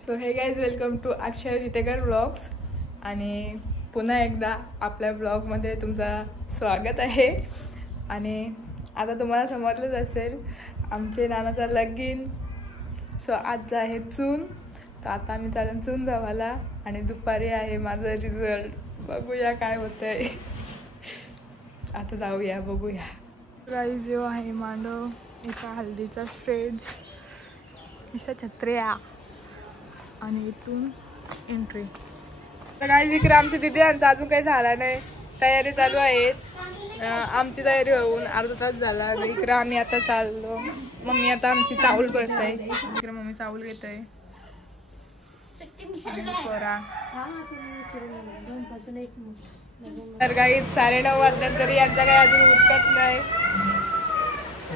So हे guys welcome to अक्षर Jitekar blogs आणि पुन्हा एकदा आपल्या ब्लॉगमध्ये तुमचं स्वागत आहे. आणि आता तुम्हाला समजलंच असेल आमचे नानाचा लगीन. सो आज आहे चून, तर आता आम्ही चालून चून जावाला आणि दुपारी आहे माझं रिझल्ट. बघूया काय होतंय, आता जाऊया बघूया. गाईज जो आहे मांडव एका हल्दीचा स्टेज, अशा छत्र्या आणि इथून एंट्री. तर गाईज इकडे आमची दिदी यांचा अजून काही झाला नाही, तयारी चालू आहे. आमची तयारी होऊन अर्धा तास झाला. इकडे आम्ही आता चाललो. मम्मी आता आमची चावल करते. इकडे मम्मी चावल घेत आहे. तर काही 9:30 वाजल्यात तरी यांचा काही अजून उरकत नाही,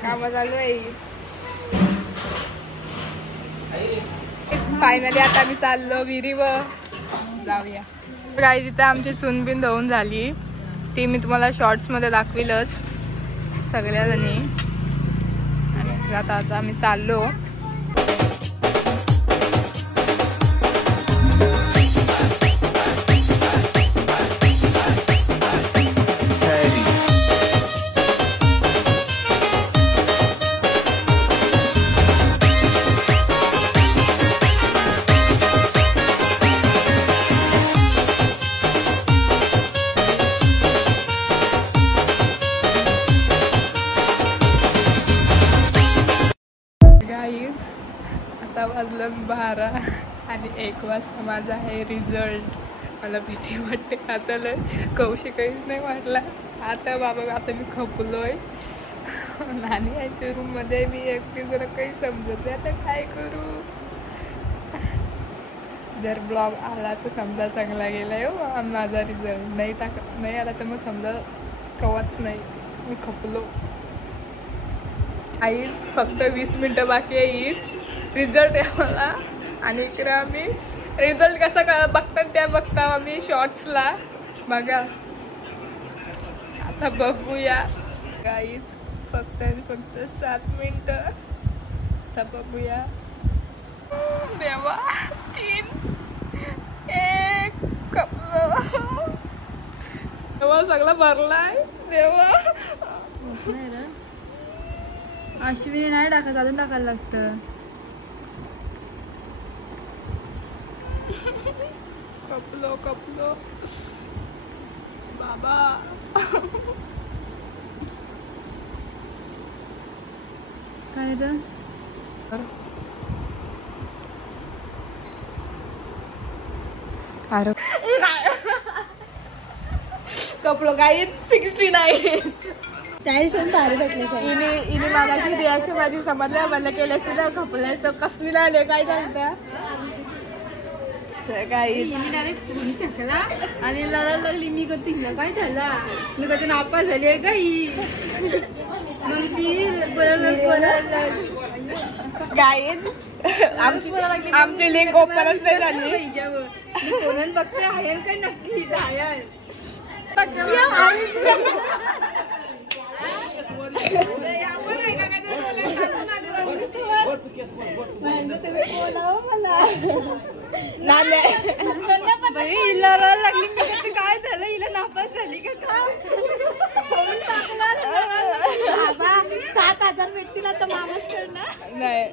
काम चालू आहे. फायनली आता आम्ही चाललो विहिरीवर जाऊया. काही तिथे आमची चुनबिन धुवून झाली, ती मी तुम्हाला शॉर्ट्स मध्ये दाखविलच सगळ्या जणी. आणि आता आम्ही चाललो. आता वाजलं 12 आणि 1 वाजता माझा आहे रिझल्ट. मला भीती वाटते, आता कौशी काहीच नाही वाटला. आता बाबा आता मी खपलोय. नानी यायच्या रूममध्ये मी एकटी, जरा काही समजत नाही आता काय करू. जर ब्लॉग आला तर समजा चांगला गेलाय हो माझा रिझल्ट. नाही आला तर मग समजा कवाच नाही, मी खपलो. आईच फक्त 20 मिनिटं बाकी येईल रिझल्ट आहे मला. आणि इकडे आम्ही रिझल्ट कसा बघतात त्या बघता आम्ही शॉर्ट्सला. बघा आता बघूया गाईज, फक्त 7 मिनिटं. आता बघूया. देवा 3 1 कपलो. देवा सगळा भरलाय. देवा अश्विनी नाही टाकत, अजून टाकायला लागतं. कपलो बाबा. काय रे कपलो काही 69. इने मागाशी रिॲक्शन माझी समजल्या मला केलं तुला खपलाय तर कसली नाही काय चालतं काही टाकला आणि लढायला लागली. मी करते काय झाला, मी कधी नापास झाली आहे काही. मग ती परत गाईज आमची लिंक ओपनच नाही झाली. मी कोण बघते आहे काय नक्की आहे. लागली काय झालं, हिला नापास झाली का काय. 7,000 भेटतील आता मामाच करणार नाही.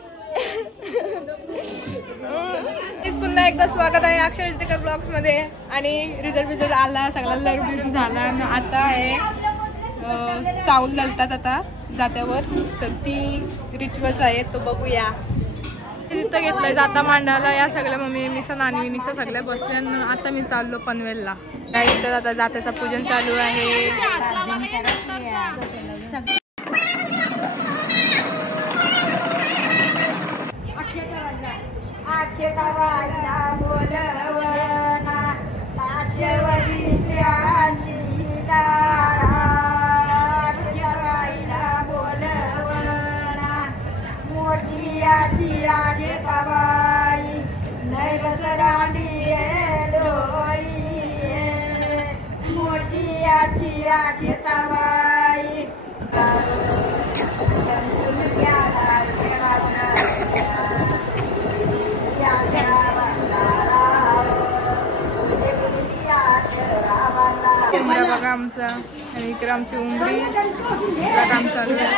पुन्हा एकदा स्वागत आहे अक्षर जितेकर ब्लॉग्स मध्ये. आणि रिझल्ट आला, सगळा लढून झाला. आता आहे चावल ललतात आता जात्यावर. सर ती रिच्युअल्स आहेत, तो बघूया. तिथं घेतलंय जाता मांडायला. या सगळ्या मम्मी मिसा नानी निसा सगळ्या बसल्या. आता मी चाललो पनवेलला. काय इथं आता जात्याचं पूजन चालू आहे. Yeah. बघा आमचा आणि इकडे आमची उंबरी काम चालू आहे.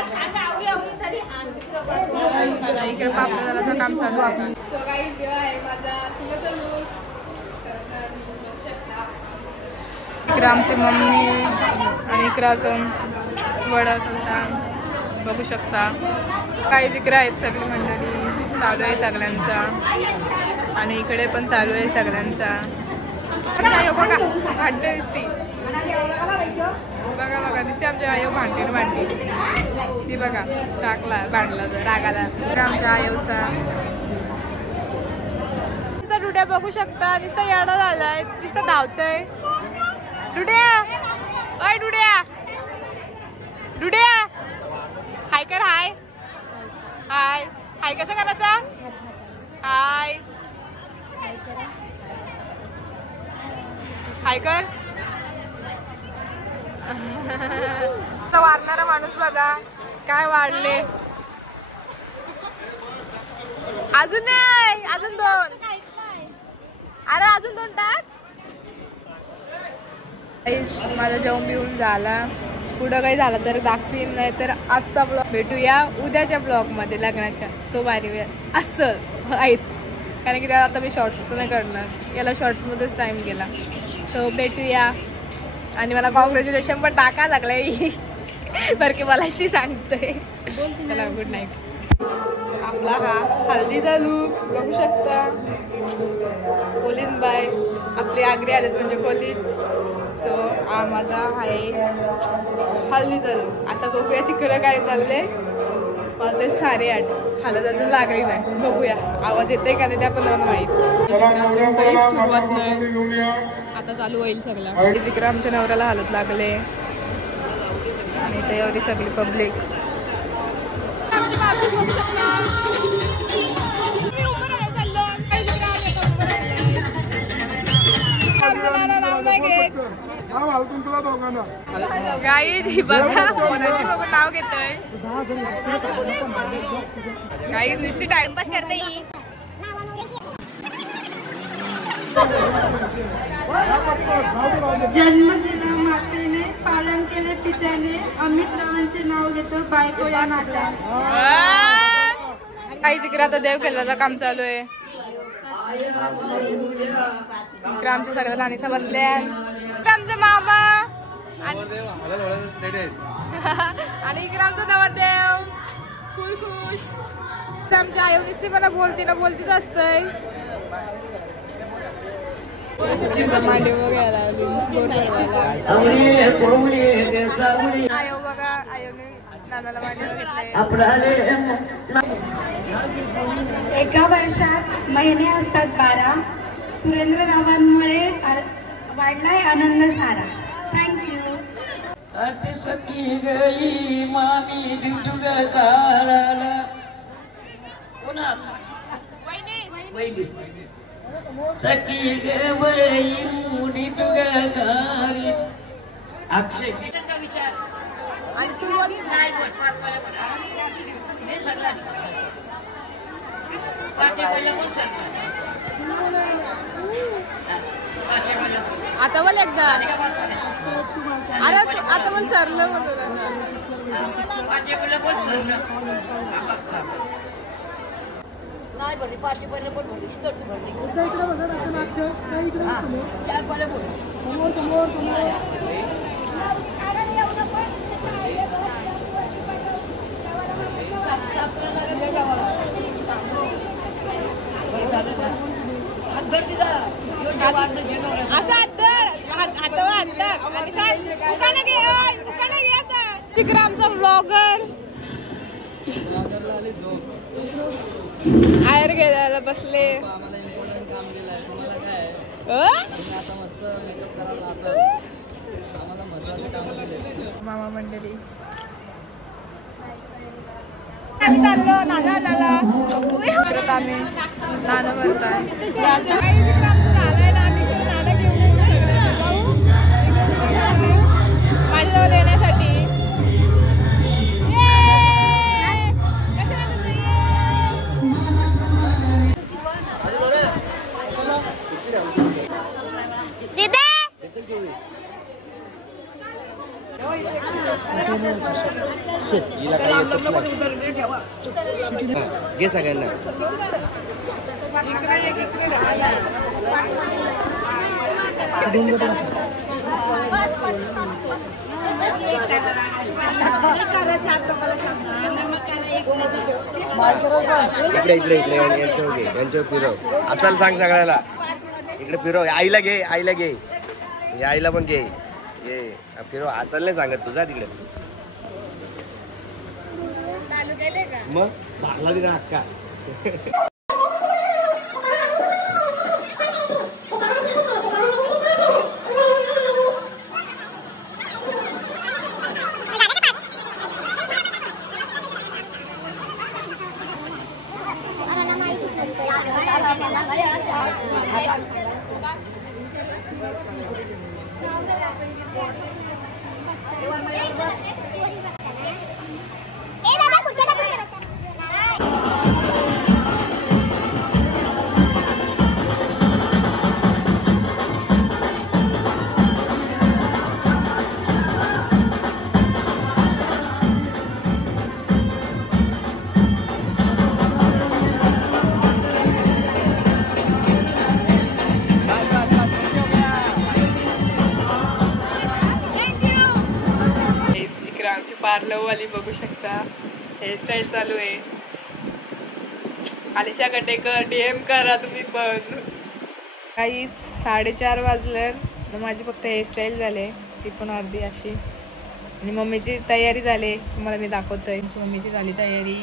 इकडे पापडाचं काम चालू आहे. सो गाईज जेव्हा आहे माझा चुलाचा लूक. इकडे आमची मम्मी आणि इकडे अजून वडा करता बघू शकता. काही इकडे आहेत सगळी मंडळी चालू आहे सगळ्यांचा आणि इकडे पण चालू आहे सगळ्यांचा. बघा भांडे दिसते बघा बघा दिसते आमच्या आयो भांडी ती बघा टाकला भांडला रागाला. आमच्या आयोचा डुड्या बघू शकता नुसतं येडा झालाय नुसतं धावतोय. डुड्या अय डुड्या डुड्या हाय कर. हाय हाय हाय कसं करायचा. हाय हाय कर. वाढणारा माणूस बघा काय वाढले. अजून नाही अजून 2. अरे अजून 2 टाक. माझा जेवण बिवून झाला. पुढं काही झालं तर दाखवीन नाही तर आजचा ब्लॉग भेटूया उद्याच्या ब्लॉगमध्ये लग्नाच्या. तो भारी वेळ असं आहेत कारण की त्याला आता मी शॉर्ट्स नाही करणार. याला शॉर्ट्समध्येच टाईम गेला. सो भेटूया आणि मला कॉंग्रॅच्युलेशन पण टाका लागलाय बरं की मलाशी सांगतोय. चला गुड नाईट. आपला हा हल्दीचा लूक बघू शकता. कोलिन बाय आपले आग्रे आलेत म्हणजे कोलीज. सो हा माझा आहे हल्दीचा लूक. आता बघूया तिकडं काय चाललंय. मला ते सारे हालत अजून लागली नाही. बघूया आवाज येते का नाही त्या पण मला माहित. आता चालू होईल सगळं. तिकडे आमच्या नवऱ्याला हालत लागले आणि ते एवढी सगळी पब्लिक. गाई बघा कोणाची बघून नाव घेतोय. गाई नुसती टाइमपास करते. जन्म दिला मातेने, पालन केले पित्याने, अमित रावांचे नाव घेतो बायको या नात्याने. काही जिकडे आता देव खेळवायचं काम चालू आहे. इकडे आमच्या सगळ्या नानीसा बसल्या. आमचा मामा आणि इकडे आमचा नवरदेव फुल खुश. आमच्या आई नुसती मला बोलती ना बोलतीच असतंय. मांडी वगैरे आयो बघा आयोने नानाला मांडी घेतलंय. एका वर्षात महिने असतात 12. सुरेंद्र रावांमुळे वाढलाय आनंद सारा. थँक्यू. सखी गई मामी डिटू ताराला पुन्हा सखी ग वही डिटू गारी अक्षय विचार आणि तू नाही आता बोल एकदा. अरे आता बोल सरलं मग नाही भरली 500 पण भरली. चढ भरली इकडे बघा अक्षय इकडे 4 पाले समोर समोर समोर. तिकडे आमचा ब्लॉगर आयर घ्यायला बसले. मामा मंडळी आम्ही चाललो नाना परत आम्ही नाना भरताय. माझ्याजवळ येण्यासाठी हिला काही येतच नाही. घे सगळ्यांना. इकडे इकडे इकडे यांच्यावर घे, यांच्यावर फिरव. असाल सांग सगळ्याला. इकडे फिरव. आईला घे, आईला घे, आईला पण घे. ये फिरव. असाल नाही सांगत तुझा तिकडे. मग भागला तिकडे हक्का. पार्लरवाली बघू शकता. हेअरस्टाईल चालू आहे. आलिशा कटेकर DM करा तुम्ही पण. काही 4:30 वाजलं तर माझी फक्त हेअरस्टाईल झाले, ती पण अर्धी अशी. आणि मम्मीची तयारी झाली. तुम्हाला मी दाखवतोय मम्मीची झाली तयारी.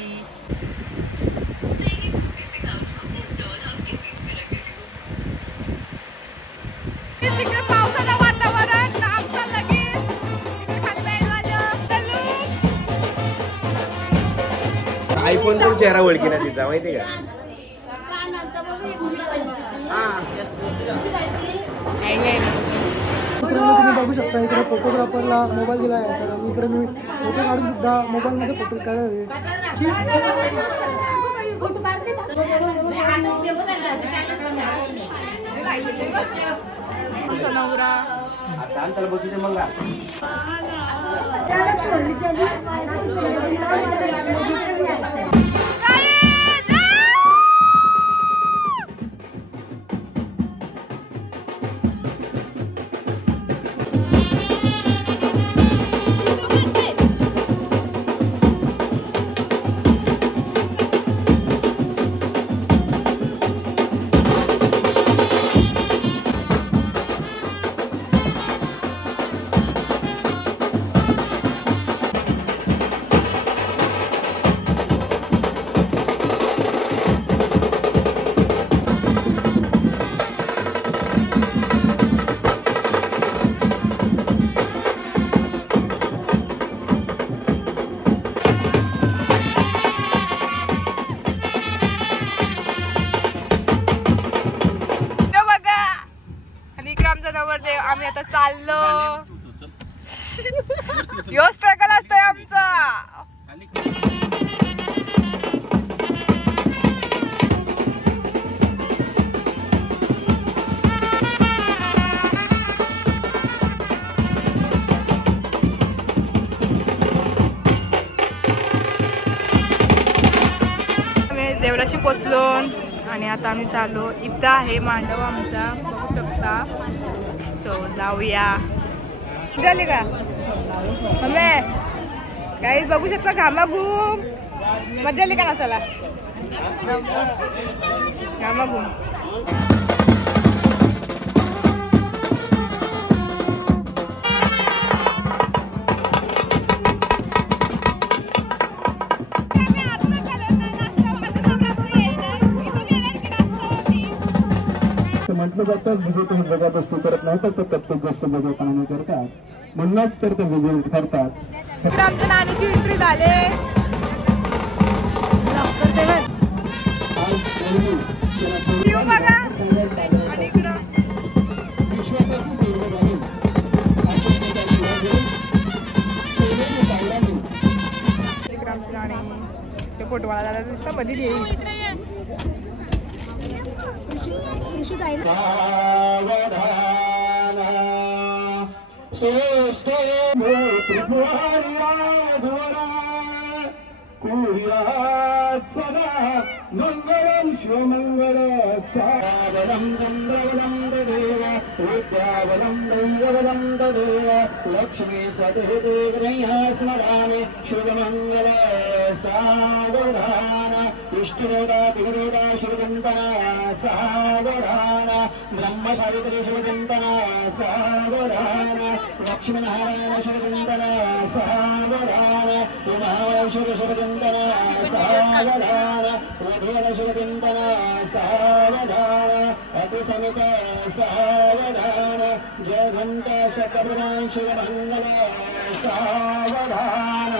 पावसाचं वातावरण आयफोन पण चेहरा ओळखी ना तिचा, माहिती का. तुम्ही बघू शकता इकडे फोटोग्राफरला मोबाईल दिला आहे. तर इकडे मी फोटो काढून सुद्धा मोबाईलमध्ये फोटो काढावे. बसूचे मग आम्ही आता चाललो. यो स्ट्रगल असतोय आमचा. आम्ही देवळाशी पोचलो आणि आता आम्ही चाललो. इथं आहे मांडव आमचा, बघू शकता. सो जाऊया. झाली का मम्मी? काही बघू शकता. घामाघूम मजा आली का नसाला? घामाघूम. म्हटलं जातं विजय तुम्ही जगत असतो करत नाही तर प्रत्येक गोष्ट बघताना नाही करतात. म्हणूनच तर ते विजय करतात. आमच्या नानीची एंट्री झाले. बघा आणि इकडं ते फोटोवाला दादा दिसता मध्ये येईल. स्वस्त कुर्यात् सदा मंगलम शिवमंगल सावरं गंधवलं तदेव विद्यावलं दैववलं तदेव लक्ष्मी स्वदेवया स्मरामि शुभमंगल सावधान इष्टदेवता दिवदेवता शिवचिंतना सावधान ब्रह्म सावित्री शिवचिंतना सावधान लक्ष्मीनारायण शिवचिंतना सावधान उमाशुर शिवचिंतना सावधान उभय शिवचिंतना सावधान अतिसमित सावधान जयघंट शतप्रदान शिवमंगल सावधान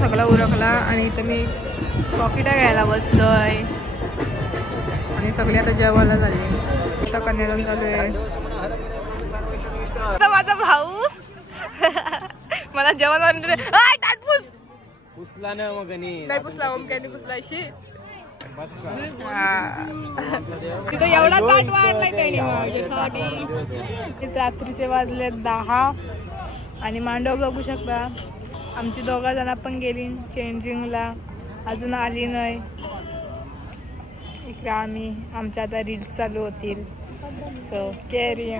सगळा उरकला आणि इथं मी पॉकेटा घ्यायला बसलोय आणि सगळे आता जेवायला झाले. आता कन्यादान चालू आहे. माझा भाऊ मला जेवण पुसला ना मग नाही पुसला ओमक्याने पुसला अशी तिथं एवढा ताट वाढलाय त्याने माझ्यासाठी. रात्रीचे वाजले 10 आणि मांडव बघू शकता. आमची 2 जण पण गेली चेंजिंगला, अजून आली नाही. इकडे आम्ही आमच्या आता रील्स चालू होतील. सो कॅरी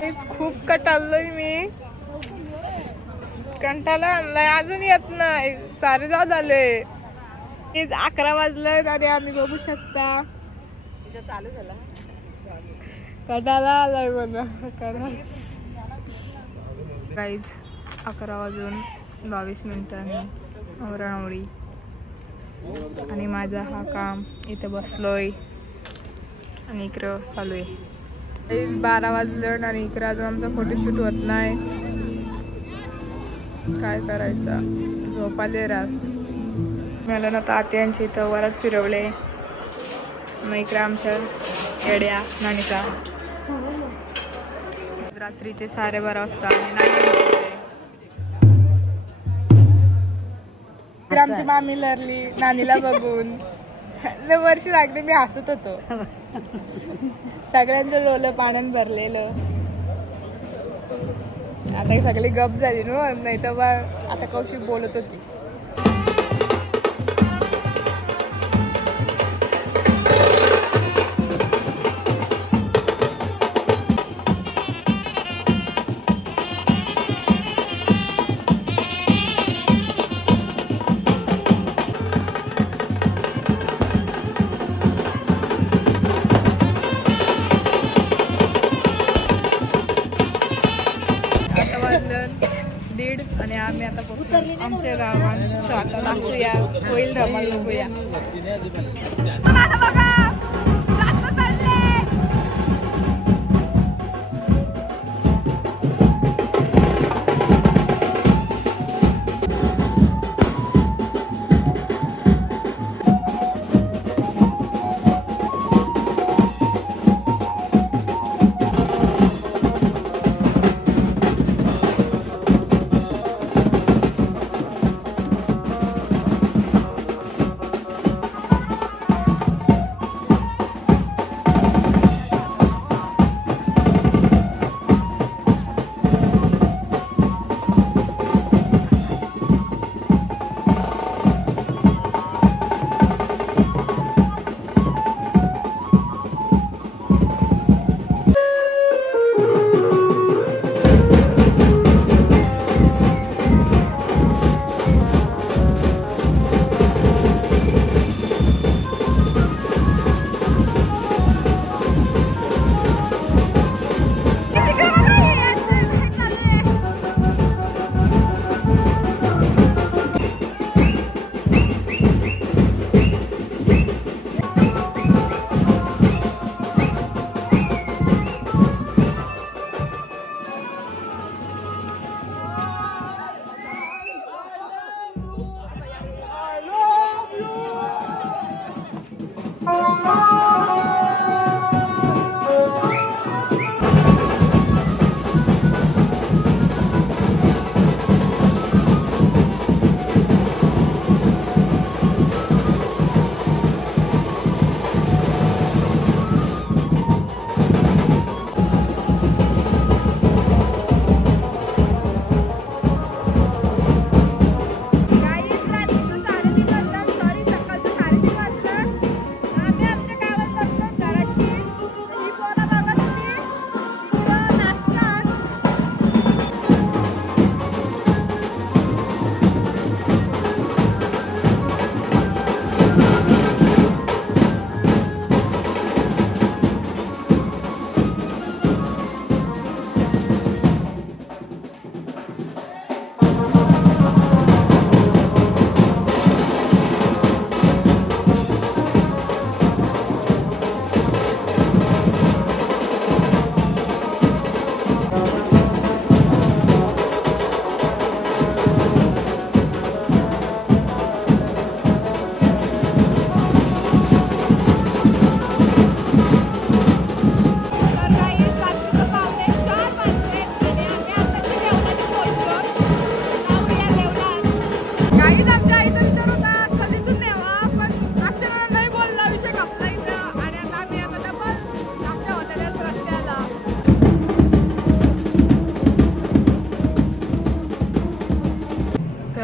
तेच खूप कटाळलोय मी. कंटाळा आणलाय, अजून येत नाही. 10:30 झाले. तेच 11 वाजलं आणि आम्ही बघू शकता चालू झाला. कटाळा आलाय मला गाईज. 11 वाजून 22 मिनिटांनी नवरानवरी आणि माझा हा काम इथे बसलोय आणि इकडं चालू आहे. 12 वाजलं आणि इकडं अजून आमचा फोटोशूट होत नाही. काय करायचं, झोपाले रात मला ना. तात्यांच्या इथं वरात फिरवले. मग इकडे आमच्या येड्या नानीचा रात्रीचे 12:30 वाजता आमची मामी लरली नानीला बघून. वर्षी लागते मी हसत होतो. सगळ्यांचं लोलं पाण्यात भरलेलं. आता ही सगळी गप झाली ना, नाही तर आता कौशिक बोलत होती. आणि आम्ही आता पोहोचलो आमच्या गावात. सो आता नाचूया, होईल धमाल बघूया.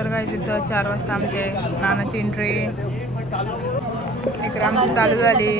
तर काय तिथं 4 वाजता आमचे नानाची एंट्री इकडे आमची चालू झाली.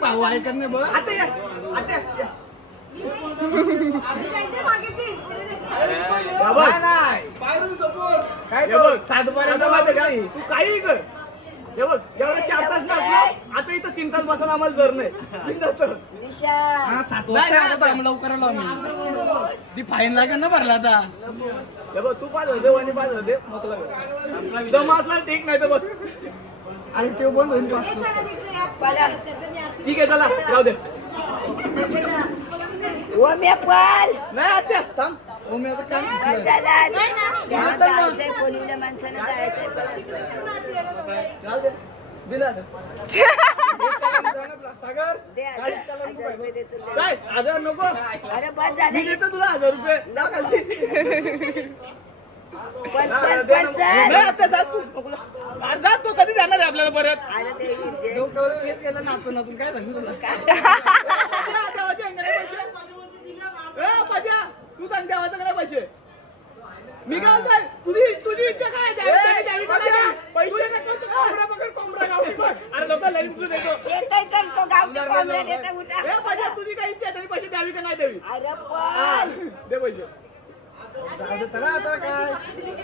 भाऊ ऐकत नाही बघ. तू काही कर हे बघ एवढं 4 तास ना आता इथं 3 तास बसायला आम्हाला जर नाही. 7 वाजता लवकर आलो आम्ही. ती फाईन लागेल ना भरला आता. हे बघ तू 5 होते आणि 5 होते मग जमा असला ठीक नाही तर बस आणि ते बंद होईल. ठीक आहे चला जाऊ दे. नाही आत्या थांब. काय 1000 नको मी देतो तुला 1000 रुपये. तो कधी जाणार आहे आपल्याला परत. नाचून नाचून काय सांगू तुला. तू सांग द्यावाचं काय पैसे. मी काय म्हणतोय तुझी इच्छा काय पैसे अरे लोक लाईन तू देतो. तुझी काय इच्छा आहे तरी पैसे द्यावी का नाही द्यावी. दे पैसे.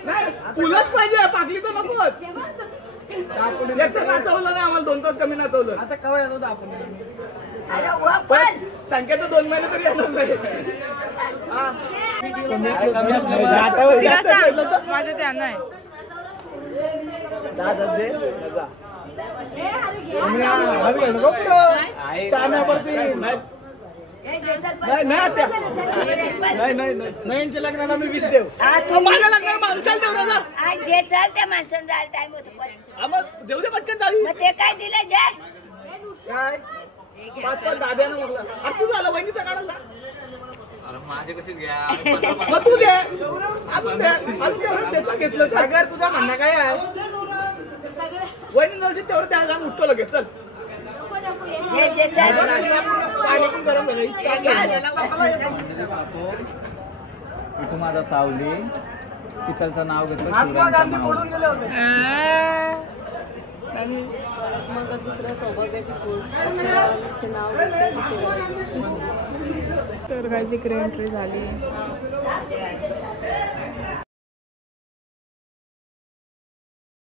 नाही तुलाच पाहिजे पाकली तर नकोच. एक तर नाचवलं नाही आम्हाला 2 तास कमी नाचवलं. आता केव्हा येत होता आपण. संख्या तर 2 महिने तरी येणार नाही. माझं ध्यान आहे. नाही लग्नाला मी 20 देऊ. माझ्या लग्नाला माणसाला देऊ राजा. जे चाल त्या माणसानं जायला टाइम होतो. मग देऊ दे पटकन जाऊ. ते काय दिलं जय काय 5-5 दाद्यानं म्हटलं. अरे तू झालं बहिणीचा काढायला. माझे कशीच घ्या. मग तू दे अजून तेवढं त्याचं घेतलं. सागर तुझा म्हणणं काय आहे. वहिनी नव्हती तेवढं त्या जाऊन उठतो लगेच. चल जे चाल पाणी पण गरम झालं. इथं माझा सावली पितलचं नाव घेतलं. महात्मा गांधी पडून गेले होते. तर काय इकडे एंट्री झाली.